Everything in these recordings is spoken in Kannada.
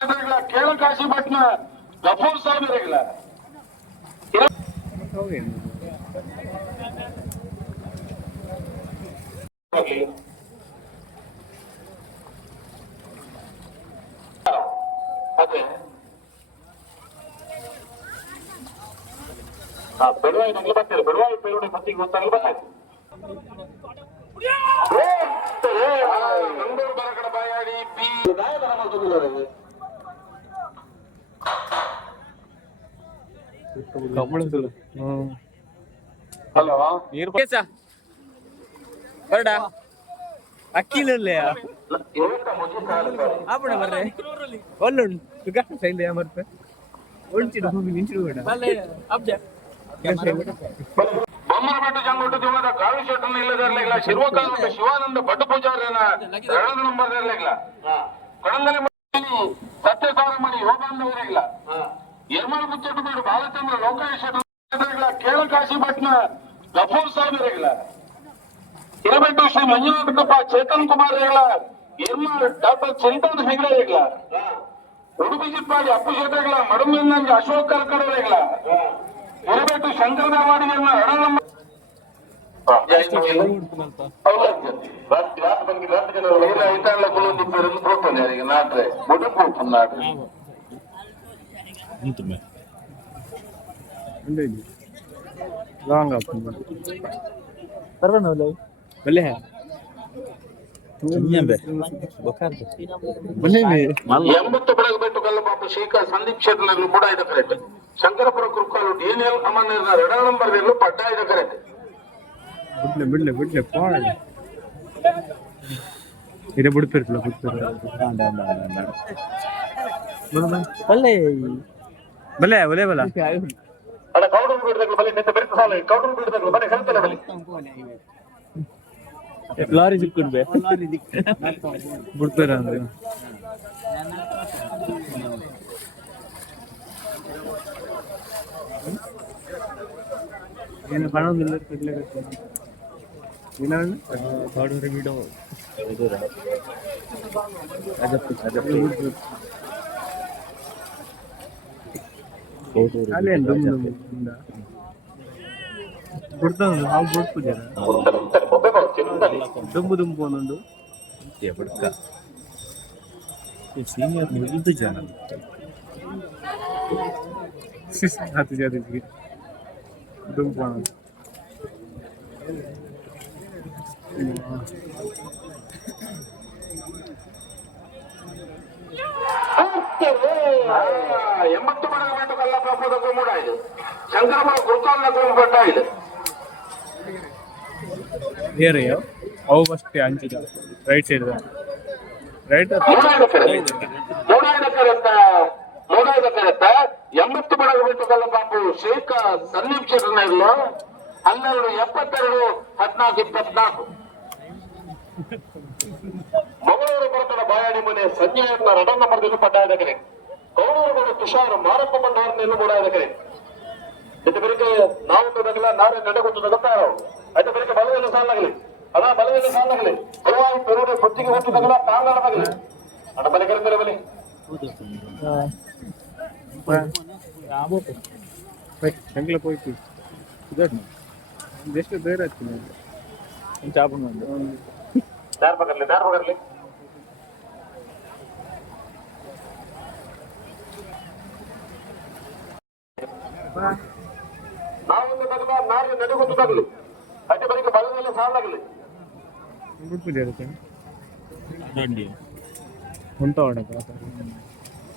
ಕೇಳ ಕಾಶಿ ಭಟ್ನ ಗಫೂರ್ ಸಾಹೇಬರಿಗಳ ಅದೇ ಬೆಳವಾಯಿ ನಗಲು ಬರ್ತಾರೆ. ಬೆಳವಾಯಿ ಪೇರುಡೆ ಮತ್ತಿಗೆ ಗೊತ್ತಾಗಲು ಬರ್ತಾರೆ. ಮಂಗಳೂರು ಬರಗಡ ಬಾಯಾಡಿ ಪಿ ಹಲೋ ಬರಡ ಅಕ್ಕಿಲಲ್ಲೇ ಆಪಣ ಬರ್ರೆ ಒಳ್ಳುಂಡು ಗಾಡಿ ಸೈಂದೆ ಮರ್ತೆ ಒಳ್ಚಿಡು ಹೋಗಿ ನಿಂಚಿಡು ಬೇಡ ಬೊಮ್ಮರಪೇಟೆ ಜಂಗೊಟ್ಟು ದಿವದ ಕಾವಿ ಶೆಟ್ಟನ ಇಲ್ಲದಿರಲಿಲ್ಲ ಶಿರ್ವಕಾಲ ಶಿವಾನಂದ ಭಟ್ ಪೂಜಾರ್ಯನ ಎರಡನೇ ನಂಬರ್ ಇರಲಿಲ್ಲ ಕಡಂಗಲಿ ಸತ್ಯಸಾರಮಣಿ ಯೋಗಾಂಧವರಿಲ್ಲ ಯರ್ಮಲ್ ಮುಚ್ಚಟ್ಟು ಬಾಲಚಂದ್ರ ಲೋಕೇಶ್ ಕೇಳ ಕಾಶಿ ಭಟ್ನ ಗಫೂರ್ ಸಾಹೇಬರಿಲ್ಲ ಹಿರಬೆಟ್ಟು ಶ್ರೀ ಮಂಜುನಾಥ ಕಪ್ಪ ಚೇತನ್ ಕುಮಾರ್ ಹೇಳ ಯರ್ಮಲ್ ಡಾಕ್ಟರ್ ಚಿಂತನ್ ಹೆಗಡೆ ಹೇಳ ಉಡುಪಿ ಜಿಪ್ಪಾಡಿ ಅಪ್ಪು ಶೆಟ್ಟಗಳ ಮಡುಮಿನ್ನಂಜ ಅಶೋಕ್ ಕರ್ಕಡ ಹೇಳ ಹಿರಬೆಟ್ಟು ಶಂಕರ ದೇವಾಡಿಗರನ್ನ ಎರಡನೇ ನಂಬರ್ ಎಂಬತ್ತು ಬೆಳಗಬೇಕು ಕಲ್ಲಪಾಪ ಶೇಖರ್ ಸಂದೀಪ್ ಶೆಟ್ಲರ್ಲು ಕೂಡ ಇದು ಕರೆಕ್ಟ್. ಶಂಕರಪುರ ಕುರುಕಾಲು ಡಿಎನ್ಎಲ್ ಅಮರ್ನ ಎರಡನೇ ನಂಬರ್ ಇರಲು ಪಟ್ಟ ಇದು ಕರೆಕ್ಟ್. ಬಿಡ್ಲೆ ಇದು ಬಿಡ್ತಿರ್ತಿಲ್ಲ ಬಲ್ಲೆ ಒಲೆ ಬಲ ಅಲ್ಲ ಕೌಡೂರು ಬಿಡಬೇಕು ಬಲಿ ನೆತ್ತ ಬೆರೆತ ಸಾಲ ಕೌಡೂರು ಬಿಡಬೇಕು ಬಲಿ ಕಲ್ತಲ್ಲ ಬಲಿ ಲಾರಿ ಸಿಕ್ಕಿಡ್ಬೇ ಬಿಡ್ತಾರ ಅಂದ್ರೆ ಏನು ಕಾಣೋದಿಲ್ಲ ಕಾಡೂರಿ ಬಿಡೋ ಬಿಡ್ತಾನ ಹಾವು ಬಿಡ್ತು ಜನ ದುಂಬು ಒಂದೊಂದು ಬಡ್ಕ ಸೀನಿಯರ್ ಮುಗಿದು ಜನ ಹತ್ತು ಜನ ದುಂಬು ಎಂಬತ್ತು ಬಡಗಬೇಕು ಕಲ್ಲಪ್ಪ ಮೂಡ ಇದು ಶಂಕರಪುರ ಗುರುಕಾಲ ಪಟ್ಟ ಇದು ಏರಿಯಾ ಅವು ಅಷ್ಟೇ ಅಂಚಿದ ರೈಟ್ ಸೈಡ್ ರೈಟ್ ಮೂಡಾಯ್ದಕ್ಕರತ್ತ ಎಂಬತ್ತು ಬಡಗಬೇಕು ಕಲ್ಲಪ್ಪಾಪು ಶೇಖ ಸಂದೀಪ್ ಶೆಟ್ಟರ್ನ ಇರ್ಲು 12/72/14/24 ಮಂಗಳೂರು ಬರಕಡ ಬಾಯಾಡಿ ಮನೆ ಸಂಜೆಯನ್ನ ಎರಡನೇ ನಂಬರ್ದಲ್ಲಿ ಪಟ್ಟಾಯದಕರೆ ಕೌಡೂರು ಬಡ ತುಷಾರ್ ಮಾರಪ್ಪ ಬಂಡಾರನೆಲ್ಲೂ ಮೂಡಾಯದಕರೆ ಇದು ಬೆಳಿಗ್ಗೆ ನಾವೊಂದಲ್ಲ ನಾವೇ ನಡೆಗೊತ್ತು ಗೊತ್ತಾರ ಅದು ಬೆಳಿಗ್ಗೆ ಬಲದಲ್ಲಿ ಸಾಲಾಗಲಿ ಅದ ಬಲದಲ್ಲಿ ಸಾಲಾಗಲಿ ಬಲವಾಗಿ ಪೆರುಡೆ ಕೊಚ್ಚಿಗೆ ಹುಟ್ಟಿದಾಗಲ್ಲ ತಾಂಗಾಡದಾಗಲಿ ಅಡ ಬಲೆ ಕರೆದರೆ ಬಲಿ ಶಂಗ್ಲ ಹೋಯ್ತು ಎಷ್ಟು ಬೇರೆ ಆಗ್ತೀನಿ ಚಾಪ ದಾರ್ ಬಗರ್ಲಿ ನಾವೊಂದು ತಗಲ ನಾಳೆ ನಡೆಗೊತ್ತು ತಗಲಿ ಅದೇ ಬಳಿಕ ಬಲದಲ್ಲಿ ಸಾಲಾಗಲಿ ಉಂಟ ಹೊಡಕ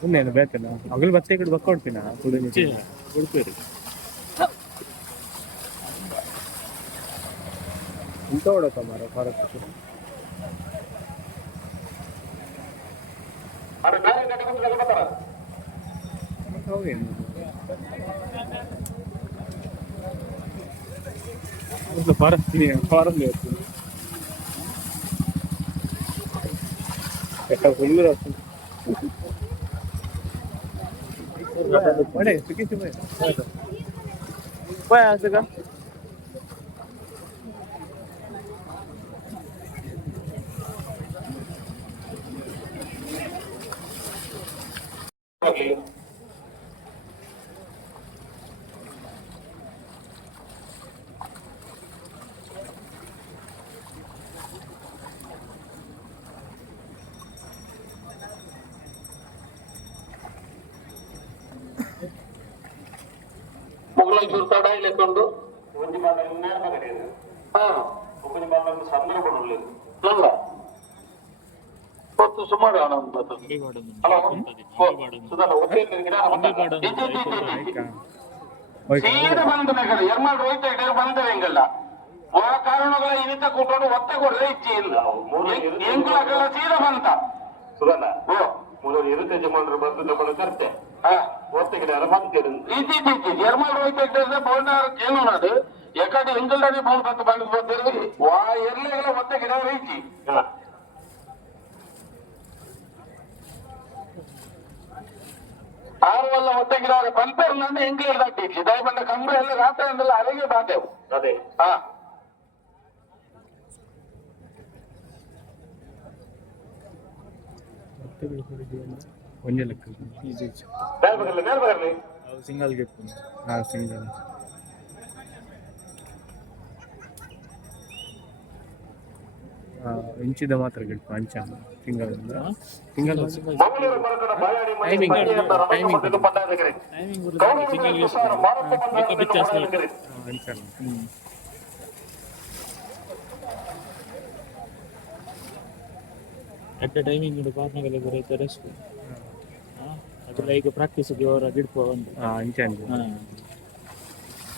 ಇನ್ನೇನು ಬೇಕಲ್ಲ ಹಗಲು ಬತ್ತೆ ಕಡೆ ಬಕ್ಕೊಡ್ತೀನ ಉಡುಪಿರಿ ಉಂಟ ಹೊಡಕ ಮಾರ ಭಾರತಕ್ಕೆ ಫಾರಮ್ ಹುಲ್ಲು बड़े चुकी भाई कोई आ सका ಮುಗಳೈದು ತಡ ಇಲ್ಲೊಂದು ಒಂದು ಹಾ ಸಂದರ್ಭ ಅಲ್ಲ ಹೊತ್ತು ಸುಮಾರು ಹಲೋ ಸುಧಾರ ಸೀದ ಬಂದ ನಗರ ಎರ್ಮಾಡು ಹೋಯ್ತಾ ಇದ್ದಾರೆ ಬಂದರೆ ಹೆಂಗಲ್ಲ ಆ ಕಾರಣಗಳ ಇನಿತ ಕೂಟೋಡು ಒತ್ತ ಕೊಡ್ರೆ ಇಚ್ಛೆ ಇಲ್ಲ ಎಂಗುಳಗಳ ಸೀದ ಬಂತ ಸುಧಾರ ಓ ಮೊದಲು ಇರುತ್ತೆ ಜಮಾನರು ಬಂದು ತಗೊಂಡು ಕರ್ತೆ ಒತ್ತಿಗೆ ಬಂದಿರು ಇದ್ದಿದ್ದು ಎರ್ಮಾಡು ಹೋಯ್ತಾ ಇದ್ದಾರೆ ಬೋರ್ಡ ಏನು ಅದು ಎಕಡೆ ಎಂಗಲ್ದಾನೆ ಬೋರ್ಡ್ ಬಂದು ಬಂದು ಬಂದಿರು ವಾ ಎರ್ಲೆಗಳ ಒತ್ತ ಗಿಡ ಇಚ್ಚಿ ಆರು ವಲ್ಲ ಒತ್ತಗಿರಾದ ಪಂಪರ್ ನನ್ನ ಹೆಂಗೆ ಹಿಡ್ದಾಕ್ತಿದ್ವಿ ದಯಬಂಡ ಕಂಬ ಎಲ್ಲ ರಾತ್ರಿ ಅಂದಲ್ಲ ಅಲ್ಲಿಗೆ ಬಾಂಧೆವು ಅದೇ ಹಾ ಒಂದೇ ಲೆಕ್ಕ ಸಿಂಗಲ್ ಗಿಫ್ಟ್ ಹಾ ಸಿಂಗಲ್ ಇಂಚಿದ ಮಾತ್ರ ಗಿಫ್ಟ್ ಅಂಚ ಸಿಂಗಲ್ ಸಿಂಗಲ್ ಅಟ್ ಟೈಮಿಂಗ್ ಪಾರ್ಟ್ನರ್ಗಳು ಬರೀತಾರೆ ಅದೆಲ್ಲ ಈಗ ಪ್ರಾಕ್ಟೀಸ್ಗೆ ಅವರ ಗಿಡ್ಪೋ ಒಂದು ಅಂಚೆ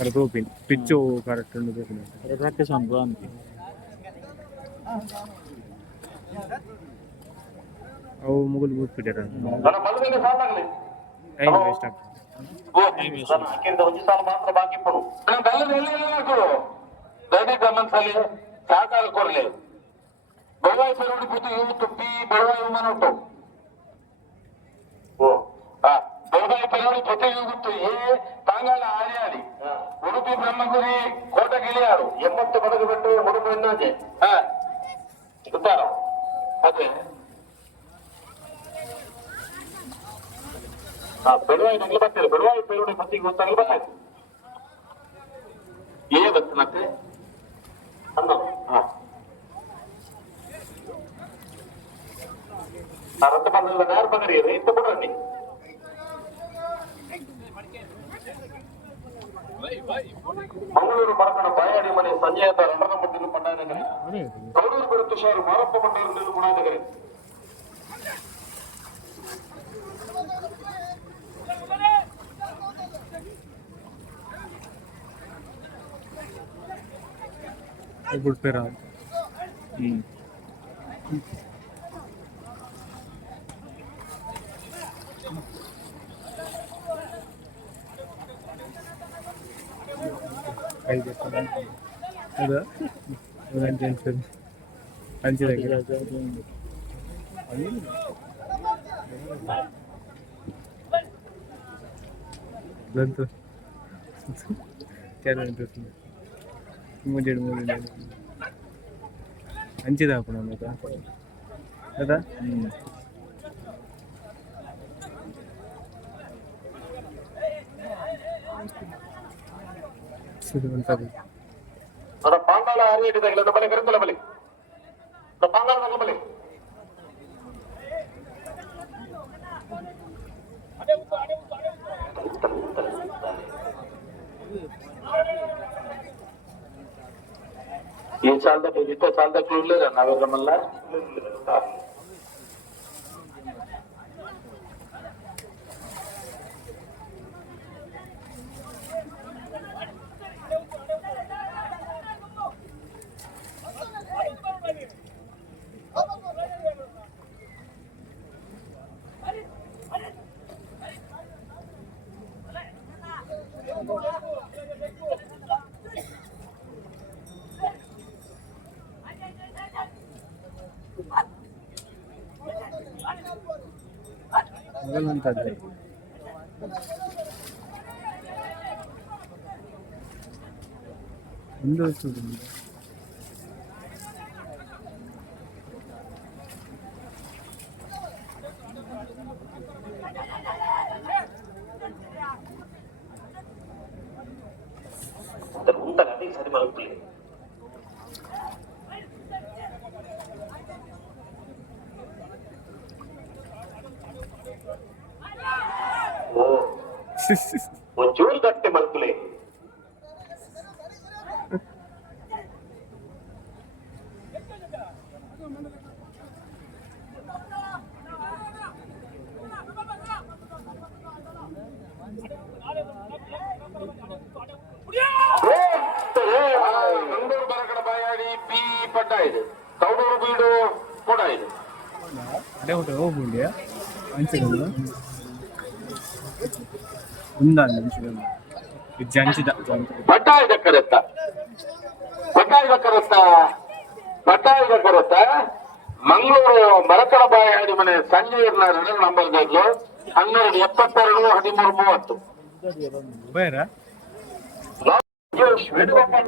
ಗ್ರೂಪಿನ್ ಪಿಚ್ಚು ಕರೆಕ್ಟ್ ಉಂಡು ಪ್ರಾಕ್ಟೀಸ್ ಒಂದು ಅಂತ ಅವು ಮುಗುಲು ಬಿಟ್ಬಿಟ್ಟಾರ ಟೈಮ್ ವೇಸ್ಟ್ ಆಗ್ತದೆ ಸಹಕಾರ ಕೊಡ್ಲಿ ಬೆಳವಾಯಿ ಪೆರೋಡಿ ಪುತ್ತು ಇವು ತುಪ್ಪಿ ಬೆಳವಾಯಿ ವಿಮಾನ ಉಂಟು ಬೆಳವಾಯಿ ಪೆರೋಡಿ ಪುತ್ತು ಇವು ಏ ತಾಂಗಾಳ ಆಡಿಯಾಡಿ ಉಡುಪಿ ಬ್ರಹ್ಮಗುರಿ ಕೋಟ ಗಿಳಿಯಾರು 80 ಬಡಗು ಬಿಟ್ಟು ಉಡುಪಿ ಎನ್ನಾಚೆ ಗೊತ್ತಾರ ಅದೇ ಬೆಳವಾಯಿ ನಗಲು ಬರ್ತೀರ ಬೆಳವಾಯಿ ಪೆರೋಡಿ ಪತ್ತಿಗೆ ಗೊತ್ತಾಗಲು ಬರ್ತಾಯ್ತು ಬಸ್ ಮತ್ತೆ ರದ್ದು ಬಂದಿಲ್ಲ ನೇರ ಬಂದ್ರಿ ಇಂತ ಬಿಡ್ರಿ ಮಂಗಳೂರು ಮರಕಣ ಬಾಯಾಡಿ ಮನೆ ಸಂಜೆ ಅಂತ ರಣರ ಮಟ್ಟಿನ ಪಂಡಾಯನಗರಿ ಕೌಡೂರು ಬೆಳೆ ತುಷಾರು ಮಾರಪ್ಪ ಪಂಡಾರ ಗುಣಾನಗರಿ ಬಿಡ್ತೀರ ಹೌದಾ ಹಂಚಿದಾಗ ಬಂತು ಮುಂಜಾನೆ ಮೂರು ಹಂಚಿದ ಹಾಕೋಣ ಅದಾ ಪಾಂಗಾಳ ಹರಿಯಿಟ್ಟಿದಾಗ ಬಲೆ ಕರೆತಲ್ಲ ಬಲೆ ಪಾಂಗಾಳ ಬಲೆ ಈ ಸಾಲದ ಇತ್ತ ಸಾಲದ ಇರ್ಲಿಲ್ಲ ನಾವೆಲ್ಲ ಮಲ್ಲ ಮೊದಲಂತದ್ದೆ ಒಂದು ವರ್ಷ ಒಂಚೂರು ಗಟ್ಟೆ ಮಲ್ಕುಲೆ ಮಂಗಳೂರು ಬರಕಡ ಬಾಯಾಡಿ ಪಿ ಪಡ್ಡ ಇದು ಕೌಡೂರು ಬೀಡು ಕೂಡ ಇದು ಅದೇ ಊಟ ಹೋಗ್ಬಿಡಿ ಅಂಚಿಲ್ಲ ఉందండి మంచిగా ఇది జంచిద ಪಟ್ಟಾಯಿದ ಕರೆತ್ತ ಮಂಗಳೂರು ಮರಕಡ ಬಾಯಾಡಿ ಮನೆ ಸಂಜೆ ಇರ್ಲಾರ ನಂಬರ್ ಬೇಕು 12/72/13:30 ಬೇರೆ ವೇಣುಗೋಪಾಲ್